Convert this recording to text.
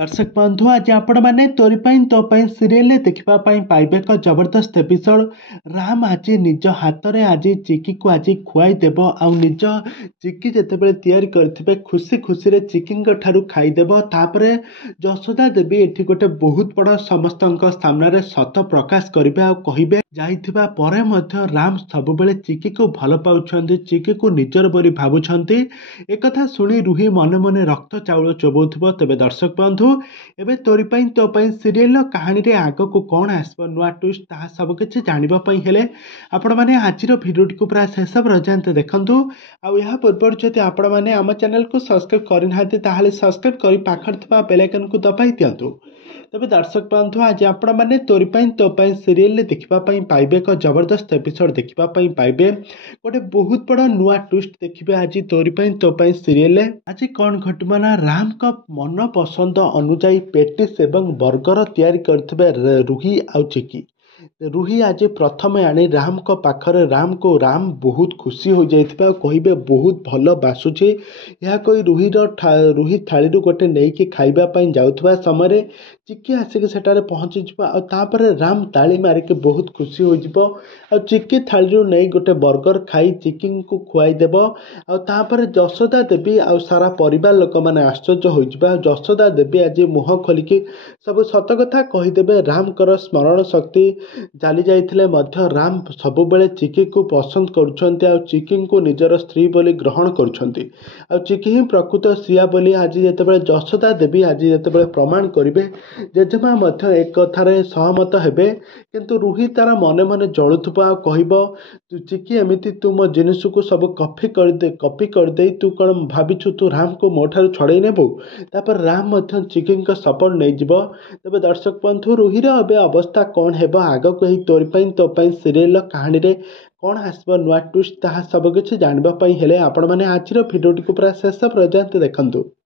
दर्शक बंधु आज आपण मैंने तोरी तो सीरियल देखा पाइबे एक जबरदस्त एपिसोड। राम आज निज हाथ में आज चिकी को आज खुआई देव आ निज चिकी जितेबाला तैयारी करथिबे खुशी खुशी रे चिकी ठारू खाईदेव। तापर यशोदा देवी एठी गोटे बहुत बड़ समस्त सामने सत प्रकाश करेंगे आ कहे जाइथिबा परे मध्य राम सबुबले चिकी को भल पाउछंती, चिकी को निजर बोली भावुछंती। एक कथा सुनी रुही मने मने रक्त चाउल चोबौथिबो। तेबे दर्शक बंधु एबे तोरी तो सीरियल कहानी रे आग को कौन आसब नुआ ट्विस्ट ताहा सब किछि जानिबा पई हेले आपण माने आजिर भिडियोटी को पूरा शेष पर्यंत देखंतु। आ या पूर्व जदि आपण माने आम चैनल को सब्सक्राइब करिनाहांती ताहाले सब्सक्राइब करी पाखर थिबा बेल आइकन को दबाई दियंतु। तबे दर्शक बंधु आज आपण माने तोरी तो सीरियल देखिबा पई पाइबे एक जबरदस्त एपिसोड देखिबा पई पाइबे गोटे बहुत बड़ नुआ ट्विस्ट देखिबे आज तोरी तो सीरियल। आज कौन घटबा ना राम का मन पसंद अनुजाई पेटिस एवं बर्गर तैयारी करथिबे रुही आउ चिकी। रुही आज प्रथम आनी राम को पाखरे राम बहुत खुशी हो जाइथिबा कहिबे बहुत भल बासुची। यह कोई रुही थाली गोटे नहीं कि खाइबा पई जाउथबा समय चिकी आसिक सेटारे पहुँची जिबा आ तापरे राम ताली मारिके बहुत खुशी हो जिवो आ चिकी थाली नहीं गोटे बर्गर खाई चिकी को खुआई देव आ तापरे यशोदा देवी आ सारा परिवार लोक माने आश्चर्य हो जिबा। यशोदा देवी आज मुह खोलिकी सब सत कथा कहीदेवे। राम कर स्मरण शक्ति चाली जाइथिले मध्य राम सबुबले चिकी को पसंद करुछंती आ चिकी को निजर स्त्री बोली ग्रहण करुछंती आ चिकी ही प्रकृत सिया बोली आज जेतेबेले यशोदा देवी आज जेतेबेले प्रमाण करिवे जेजेमा मध्य एक कथारे सहमत हेबे। किंतु रुही तार मने मने जलुथुबा कहबो तू चिकी एमिति तू मो जिनिस को सब कॉपी कर दे तू कौन भाविछु तू राम को मो ठारू छड़ाई नेबू। तापर राम मध्य चिकी सपोर्ट नहीं जिवो। तबे दर्शक बंधु रुहीर अबे अवस्था कौन हेबो आगको ही तोरी तो सीरियल कहानी रे कौन आसब नुआ ट्विस्ट ताहा सब किछि जानबा पई हेले आपण माने आजिर भिडियोटी को पूरा शेष पर्यंत देखंतु।